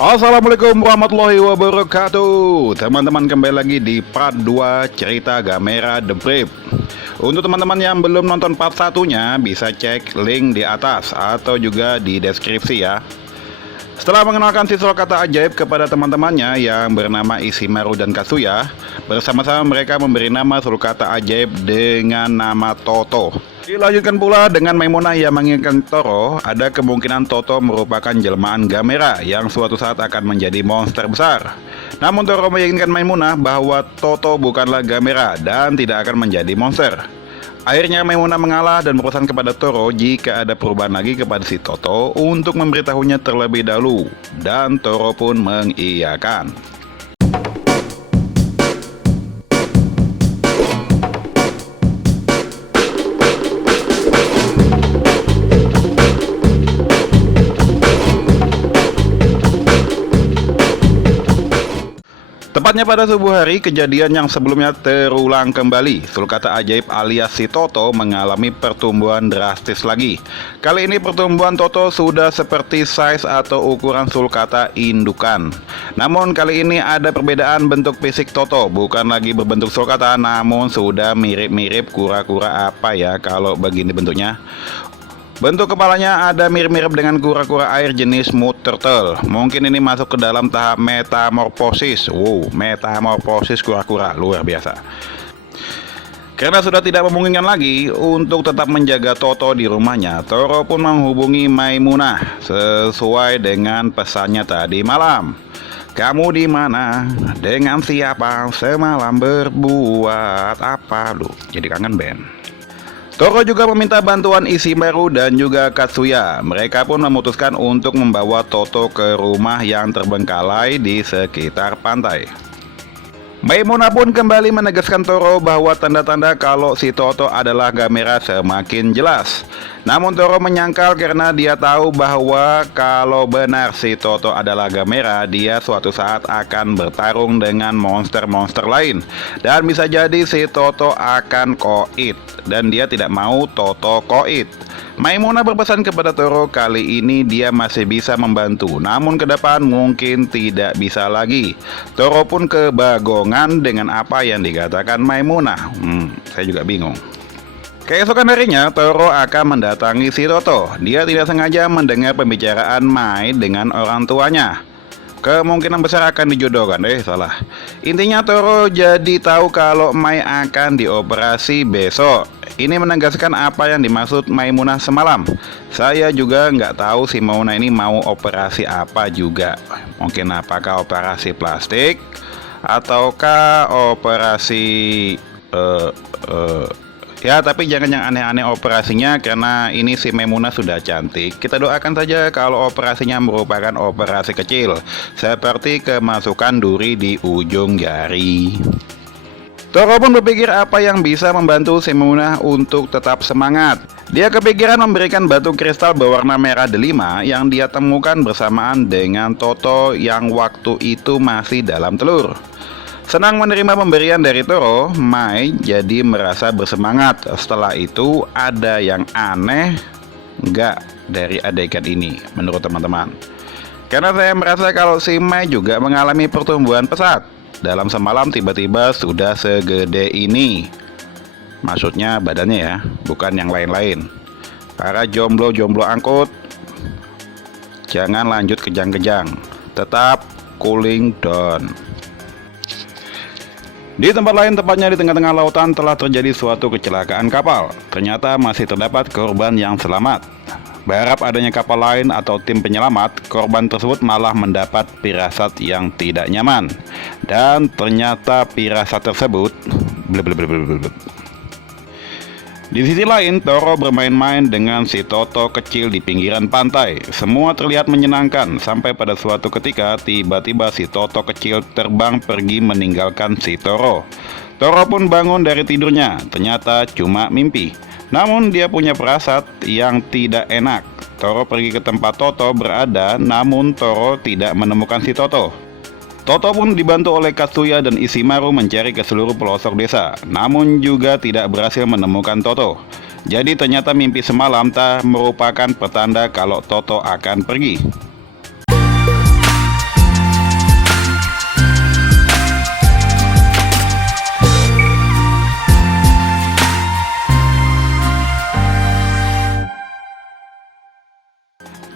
Assalamualaikum warahmatullahi wabarakatuh. Teman-teman, kembali lagi di part 2 cerita Gamera The Brave. Untuk teman-teman yang belum nonton part 1-nya, bisa cek link di atas atau juga di deskripsi ya. Setelah mengenalkan siswa kata ajaib kepada teman-temannya yang bernama Ishimaru dan Katsuya, bersama-sama mereka memberi nama sulcata ajaib dengan nama Toto. Dilanjutkan pula dengan Maimunah yang menginginkan Toro. Ada kemungkinan Toto merupakan jelmaan Gamera yang suatu saat akan menjadi monster besar. Namun Toro meyakinkan Maimunah bahwa Toto bukanlah Gamera dan tidak akan menjadi monster. Akhirnya Maimunah mengalah dan berpesan kepada Toro jika ada perubahan lagi kepada si Toto untuk memberitahunya terlebih dahulu. Dan Toro pun mengiyakan. Tepatnya pada subuh hari, kejadian yang sebelumnya terulang kembali. Sulcata ajaib alias si Toto mengalami pertumbuhan drastis lagi. Kali ini pertumbuhan Toto sudah seperti size atau ukuran sulcata indukan. Namun kali ini ada perbedaan bentuk fisik Toto. Bukan lagi berbentuk sulcata, namun sudah mirip-mirip kura-kura apa ya kalau begini bentuknya. Bentuk kepalanya ada mirip-mirip dengan kura-kura air jenis mud turtle. Mungkin ini masuk ke dalam tahap metamorfosis. Wow, metamorfosis kura-kura luar biasa. Karena sudah tidak memungkinkan lagi untuk tetap menjaga Toto di rumahnya, Toro pun menghubungi Maimunah sesuai dengan pesannya tadi malam. Kamu di mana? Dengan siapa? Semalam berbuat apa? Lu jadi kangen band. Toro juga meminta bantuan Ishimaru dan juga Katsuya. Mereka pun memutuskan untuk membawa Toto ke rumah yang terbengkalai di sekitar pantai. Maimunah pun kembali menegaskan Toro bahwa tanda-tanda kalau si Toto adalah Gamera semakin jelas. Namun Toro menyangkal karena dia tahu bahwa kalau benar si Toto adalah Gamera, dia suatu saat akan bertarung dengan monster-monster lain. Dan bisa jadi si Toto akan koit, dan dia tidak mau Toto koit. Maimunah berpesan kepada Toro kali ini dia masih bisa membantu, namun ke depan mungkin tidak bisa lagi. Toro pun kebagongan dengan apa yang dikatakan Maimunah. Saya juga bingung. Keesokan harinya, Toro akan mendatangi si Toto. Dia tidak sengaja mendengar pembicaraan Mai dengan orang tuanya. Kemungkinan besar akan dijodohkan. Salah. Intinya Toro jadi tahu kalau Mai akan dioperasi besok. Ini menegaskan apa yang dimaksud Maimunah semalam. Saya juga nggak tahu si Maimunah ini mau operasi apa juga. Mungkin apakah operasi plastik ataukah operasi ya, tapi jangan yang aneh-aneh operasinya, karena ini si Maimunah sudah cantik. Kita doakan saja kalau operasinya merupakan operasi kecil, seperti kemasukan duri di ujung jari. Toro pun berpikir apa yang bisa membantu si Maimunah untuk tetap semangat. Dia kepikiran memberikan batu kristal berwarna merah delima yang dia temukan bersamaan dengan Toto yang waktu itu masih dalam telur. Senang menerima pemberian dari Toro, Mai jadi merasa bersemangat. Setelah itu ada yang aneh nggak dari adegan ini menurut teman-teman? Karena saya merasa kalau si Mai juga mengalami pertumbuhan pesat. Dalam semalam tiba-tiba sudah segede ini. Maksudnya badannya ya, bukan yang lain-lain. Para jomblo-jomblo angkut, jangan lanjut kejang-kejang. Tetap cooling down. Di tempat lain, tepatnya di tengah-tengah lautan, telah terjadi suatu kecelakaan kapal. Ternyata masih terdapat korban yang selamat. Berharap adanya kapal lain atau tim penyelamat, korban tersebut malah mendapat firasat yang tidak nyaman. Dan ternyata firasat tersebut Di sisi lain, Toro bermain-main dengan si Toto kecil di pinggiran pantai. Semua terlihat menyenangkan, sampai pada suatu ketika tiba-tiba si Toto kecil terbang pergi meninggalkan si Toro. Toro pun bangun dari tidurnya, ternyata cuma mimpi. Namun dia punya firasat yang tidak enak. Toro pergi ke tempat Toto berada, namun Toro tidak menemukan si Toto. Toto pun dibantu oleh Katsuya dan Ishimaru mencari ke seluruh pelosok desa, namun juga tidak berhasil menemukan Toto. Jadi ternyata mimpi semalam tak merupakan petanda kalau Toto akan pergi.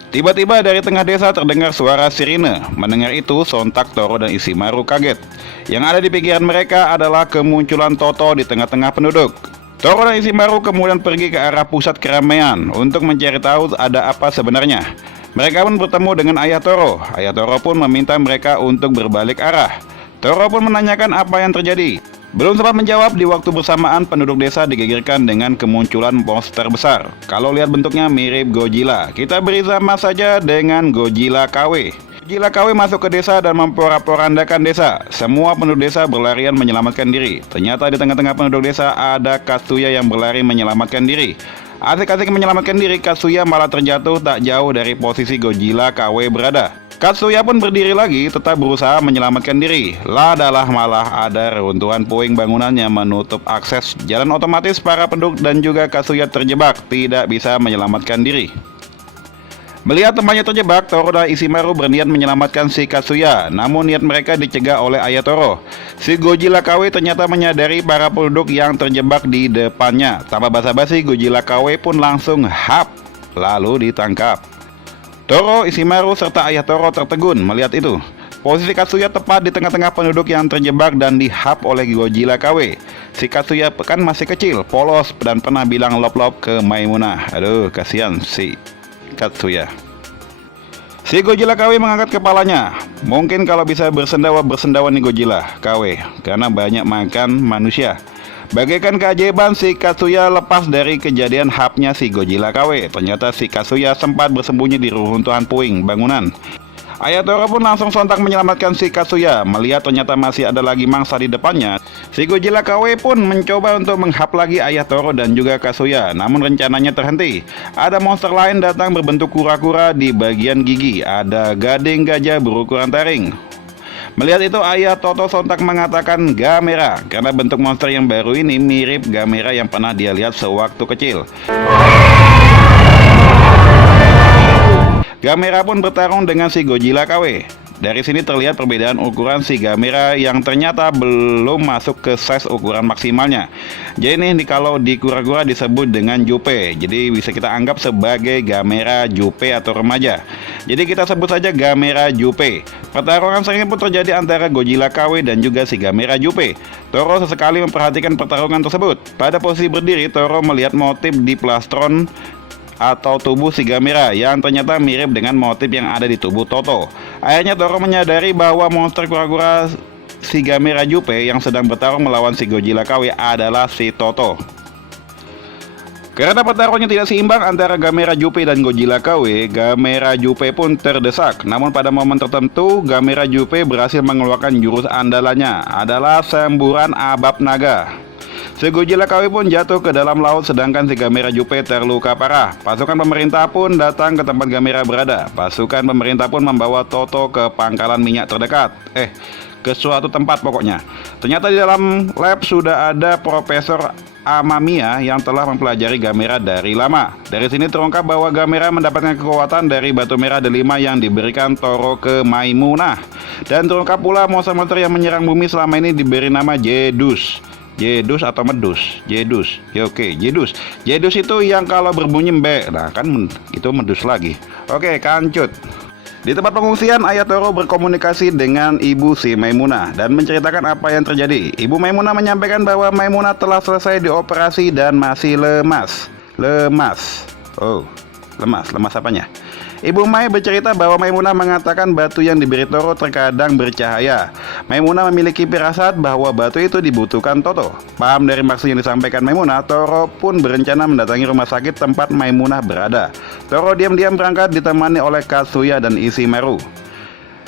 Tiba-tiba dari tengah desa terdengar suara sirine. Mendengar itu, sontak Toro dan Ishimaru kaget. Yang ada di pikiran mereka adalah kemunculan Toto di tengah-tengah penduduk. Toro dan Ishimaru kemudian pergi ke arah pusat keramaian untuk mencari tahu ada apa sebenarnya. Mereka pun bertemu dengan ayah Toro. Ayah Toro pun meminta mereka untuk berbalik arah. Toro pun menanyakan apa yang terjadi. Belum sempat menjawab, di waktu bersamaan penduduk desa digegerkan dengan kemunculan monster besar. Kalau lihat bentuknya mirip Godzilla. Kita beri nama saja dengan Godzilla KW. Godzilla KW masuk ke desa dan memporak-porandakan desa. Semua penduduk desa berlarian menyelamatkan diri. Ternyata di tengah-tengah penduduk desa ada Katsuya yang berlari menyelamatkan diri. Asik-asik menyelamatkan diri, Katsuya malah terjatuh tak jauh dari posisi Godzilla KW berada. Katsuya pun berdiri lagi, tetap berusaha menyelamatkan diri. Ladalah malah ada reruntuhan puing bangunan yang menutup akses jalan, otomatis para penduduk dan juga Katsuya terjebak, tidak bisa menyelamatkan diri. Melihat temannya terjebak, Toro dan Ishimaru berniat menyelamatkan si Katsuya. Namun niat mereka dicegah oleh ayah Toro. Si Godzilla KW ternyata menyadari para penduduk yang terjebak di depannya. Tanpa basa-basi, Godzilla KW pun langsung hap, lalu ditangkap. Toro, Ishimaru, serta ayah Toro tertegun melihat itu. Posisi Katsuya tepat di tengah-tengah penduduk yang terjebak dan dihap oleh Godzilla KW. Si Katsuya kan masih kecil, polos, dan pernah bilang lop-lop ke Maimunah. Aduh, kasihan si Katsuya. Si Godzilla KW mengangkat kepalanya. Mungkin kalau bisa bersendawa nih Godzilla KW, karena banyak makan manusia. Bagaikan keajaiban, si Katsuya lepas dari kejadian hapnya si Godzilla KW. Ternyata si Katsuya sempat bersembunyi di reruntuhan puing bangunan. Ayah Toro pun langsung sontak menyelamatkan si Katsuya. Melihat ternyata masih ada lagi mangsa di depannya, si Godzilla KW pun mencoba untuk menghap lagi ayah Toro dan juga Katsuya. Namun rencananya terhenti. Ada monster lain datang berbentuk kura-kura di bagian gigi. Ada gading gajah berukuran taring. Melihat itu, ayah Toto sontak mengatakan Gamera, karena bentuk monster yang baru ini mirip Gamera yang pernah dia lihat sewaktu kecil. Gamera pun bertarung dengan si Godzilla KW. Dari sini terlihat perbedaan ukuran si Gamera yang ternyata belum masuk ke size ukuran maksimalnya. Jadi ini kalau di kura-kura disebut dengan Jupe. Jadi bisa kita anggap sebagai Gamera Jupe atau remaja. Jadi kita sebut saja Gamera Jupe. Pertarungan sering pun terjadi antara Godzilla KW dan juga si Gamera Jupe. Toro sesekali memperhatikan pertarungan tersebut. Pada posisi berdiri, Toro melihat motif di plastron atau tubuh si Gamera yang ternyata mirip dengan motif yang ada di tubuh Toto. Akhirnya Toro menyadari bahwa monster kura-kura si Gamera Jupe yang sedang bertarung melawan si Godzilla KW adalah si Toto. Karena pertarungannya tidak seimbang antara Gamera Jupe dan Godzilla KW, Gamera Jupe pun terdesak. Namun pada momen tertentu, Gamera Jupe berhasil mengeluarkan jurus andalannya, adalah semburan abab naga. Si Godzilla KW pun jatuh ke dalam laut, sedangkan si Gamera Jupe terluka parah. Pasukan pemerintah pun datang ke tempat Gamera berada. Pasukan pemerintah pun membawa Toto ke pangkalan minyak terdekat. Ke suatu tempat pokoknya. Ternyata di dalam lab sudah ada Profesor Amamiya yang telah mempelajari Gamera dari lama. Dari sini terungkap bahwa Gamera mendapatkan kekuatan dari batu merah delima yang diberikan Toro ke Maimunah. Dan terungkap pula monster-monster yang menyerang bumi selama ini diberi nama Jedus. Jedus atau Medus? Jedus. Ya oke, Jedus. Jedus itu yang kalau berbunyi mbe. Nah kan itu Medus lagi. Oke, kancut. Di tempat pengungsian, ayah Toro berkomunikasi dengan ibu si Maimunah dan menceritakan apa yang terjadi. Ibu Maimunah menyampaikan bahwa Maimunah telah selesai dioperasi dan masih lemas. Oh, lemas apanya? Ibu Mai bercerita bahwa Maimunah mengatakan batu yang diberi Toro terkadang bercahaya. Maimunah memiliki firasat bahwa batu itu dibutuhkan Toto. Paham dari maksud yang disampaikan Maimunah, Toro pun berencana mendatangi rumah sakit tempat Maimunah berada. Toro diam-diam berangkat ditemani oleh Katsuya dan Ishimaru.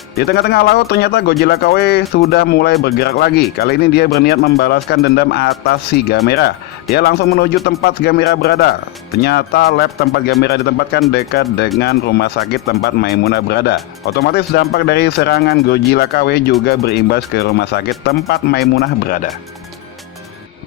Di tengah-tengah laut ternyata Godzilla KW sudah mulai bergerak lagi. Kali ini dia berniat membalaskan dendam atas si Gamera. Dia langsung menuju tempat Gamera berada. Ternyata lab tempat Gamera ditempatkan dekat dengan rumah sakit tempat Maimunah berada. Otomatis dampak dari serangan Godzilla KW juga berimbas ke rumah sakit tempat Maimunah berada.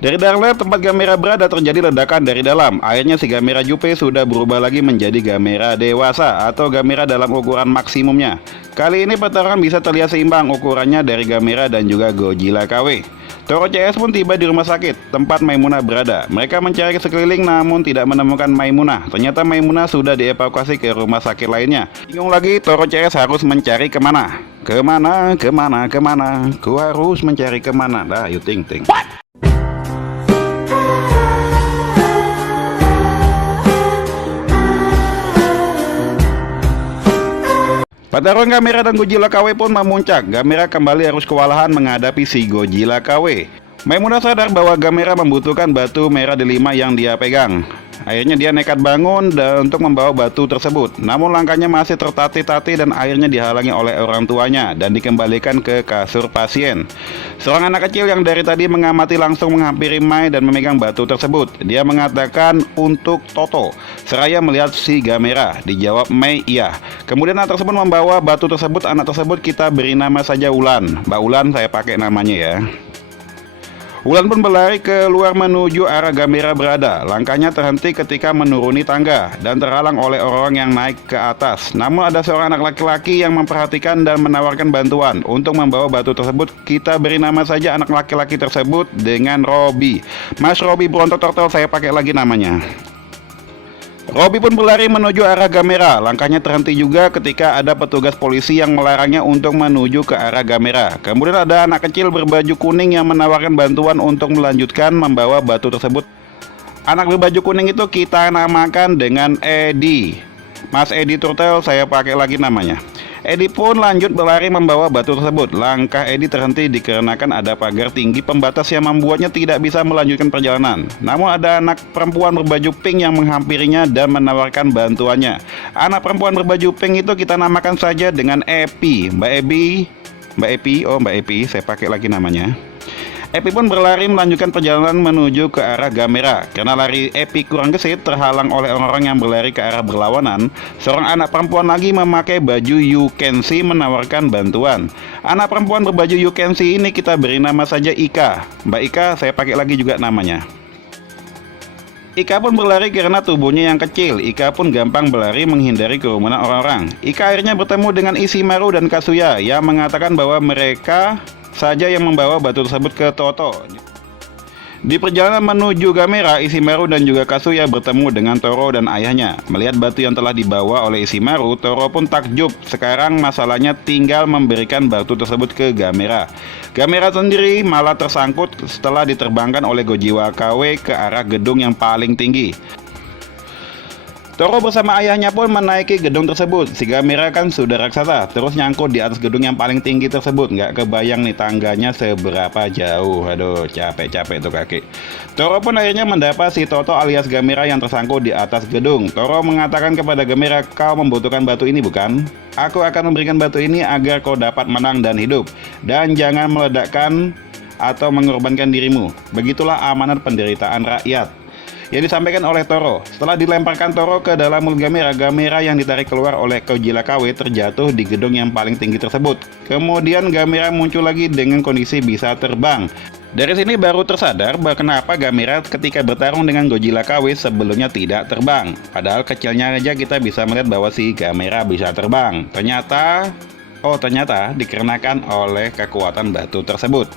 Dari dalam lab tempat Gamera berada terjadi ledakan dari dalam. Akhirnya si Gamera Jupe sudah berubah lagi menjadi Gamera dewasa atau Gamera dalam ukuran maksimumnya. Kali ini pertarungan bisa terlihat seimbang ukurannya dari Gamera dan juga Godzilla KW. Toro CS pun tiba di rumah sakit tempat Maimunah berada. Mereka mencari sekeliling namun tidak menemukan Maimunah. Ternyata Maimunah sudah dievakuasi ke rumah sakit lainnya. Bingung lagi, Toro CS harus mencari kemana? Kemana? Ku harus mencari kemana? Dah, you think. Pertarungan Gamera dan Godzilla KW pun memuncak. Gamera kembali harus kewalahan menghadapi si Godzilla KW. Maimunah sadar bahwa Gamera membutuhkan batu merah delima yang dia pegang. Akhirnya dia nekat bangun dan untuk membawa batu tersebut. Namun langkahnya masih tertatih-tatih dan akhirnya dihalangi oleh orang tuanya dan dikembalikan ke kasur pasien. Seorang anak kecil yang dari tadi mengamati langsung menghampiri Mai dan memegang batu tersebut. Dia mengatakan untuk Toto. Seraya melihat si Gamera. Dijawab Mai iya. Kemudian anak tersebut membawa batu tersebut. Anak tersebut kita beri nama saja Ulan. Mbak Ulan saya pakai namanya ya. Ulan pun berlari keluar menuju arah Gamera berada. Langkahnya terhenti ketika menuruni tangga dan terhalang oleh orang yang naik ke atas. Namun ada seorang anak laki-laki yang memperhatikan dan menawarkan bantuan untuk membawa batu tersebut. Kita beri nama saja anak laki-laki tersebut dengan Robby. Mas Robby Bronto Turtle saya pakai lagi namanya. Robby pun berlari menuju arah Gamera. Langkahnya terhenti juga ketika ada petugas polisi yang melarangnya untuk menuju ke arah Gamera. Kemudian ada anak kecil berbaju kuning yang menawarkan bantuan untuk melanjutkan membawa batu tersebut. Anak berbaju kuning itu kita namakan dengan Edi. Mas Edi Turtle saya pakai lagi namanya. Edi pun lanjut berlari membawa batu tersebut. Langkah Edi terhenti dikarenakan ada pagar tinggi pembatas yang membuatnya tidak bisa melanjutkan perjalanan. Namun ada anak perempuan berbaju pink yang menghampirinya dan menawarkan bantuannya. Anak perempuan berbaju pink itu kita namakan saja dengan Epi. Mbak Epi, saya pakai lagi namanya. Epi pun berlari melanjutkan perjalanan menuju ke arah Gamera. Karena lari Epi kurang gesit, terhalang oleh orang-orang yang berlari ke arah berlawanan. Seorang anak perempuan lagi memakai baju You Can See menawarkan bantuan. Anak perempuan berbaju You Can See ini kita beri nama saja Ika. Mbak Ika saya pakai lagi juga namanya. Ika pun berlari karena tubuhnya yang kecil. Ika pun gampang berlari menghindari kerumunan orang-orang. Ika akhirnya bertemu dengan Ishimaru dan Kazuya yang mengatakan bahwa mereka saja yang membawa batu tersebut ke Toto. Di perjalanan menuju Gamera, Ishimaru dan juga Kazuya bertemu dengan Toro dan ayahnya. Melihat batu yang telah dibawa oleh Ishimaru, Toro pun takjub. Sekarang masalahnya tinggal memberikan batu tersebut ke Gamera. Gamera sendiri malah tersangkut setelah diterbangkan oleh Godzilla KW ke arah gedung yang paling tinggi. Toro bersama ayahnya pun menaiki gedung tersebut. Si Gamera kan sudah raksasa, terus nyangkut di atas gedung yang paling tinggi tersebut. Nggak kebayang nih tangganya seberapa jauh. Aduh, capek tuh kaki. Toro pun akhirnya mendapat si Toto alias Gamera yang tersangkut di atas gedung. Toro mengatakan kepada Gamera, kau membutuhkan batu ini bukan? Aku akan memberikan batu ini agar kau dapat menang dan hidup. Dan jangan meledakkan atau mengorbankan dirimu. Begitulah amanat penderitaan rakyat yang disampaikan oleh Toro. Setelah dilemparkan Toro ke dalam mulut Gamera, Gamera yang ditarik keluar oleh Godzilla KW terjatuh di gedung yang paling tinggi tersebut. Kemudian Gamera muncul lagi dengan kondisi bisa terbang. Dari sini baru tersadar bahwa kenapa Gamera ketika bertarung dengan Godzilla KW sebelumnya tidak terbang. Padahal kecilnya aja kita bisa melihat bahwa si Gamera bisa terbang. Ternyata dikarenakan oleh kekuatan batu tersebut.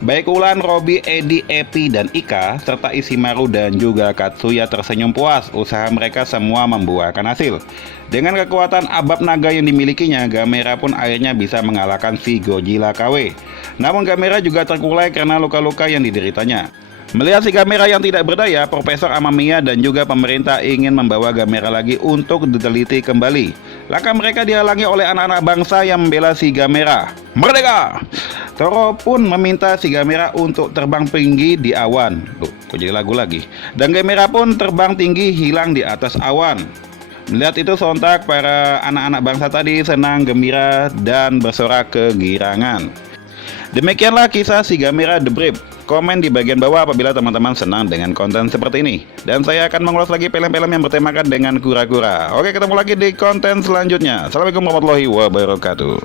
Baik Ulan, Robby, Edi, Epi, dan Ika, serta Ishimaru dan juga Kazuya tersenyum puas. Usaha mereka semua membuahkan hasil. Dengan kekuatan abab naga yang dimilikinya, Gamera pun akhirnya bisa mengalahkan si Godzilla KW. Namun Gamera juga terkulai karena luka-luka yang dideritanya. Melihat si Gamera yang tidak berdaya, Profesor Amamiya dan juga pemerintah ingin membawa Gamera lagi untuk diteliti kembali. Langkah mereka dihalangi oleh anak-anak bangsa yang membela si Gamera. Merdeka! Toro pun meminta si Gamera untuk terbang tinggi di awan. Kok jadi lagu lagi? Dan Gamera pun terbang tinggi hilang di atas awan. Melihat itu sontak para anak-anak bangsa tadi senang, gembira, dan bersorak kegirangan. Demikianlah kisah si Gamera The Brave. Komen di bagian bawah apabila teman-teman senang dengan konten seperti ini. Dan saya akan mengulas lagi film-film yang bertemakan dengan kura-kura. Oke, ketemu lagi di konten selanjutnya. Assalamualaikum warahmatullahi wabarakatuh.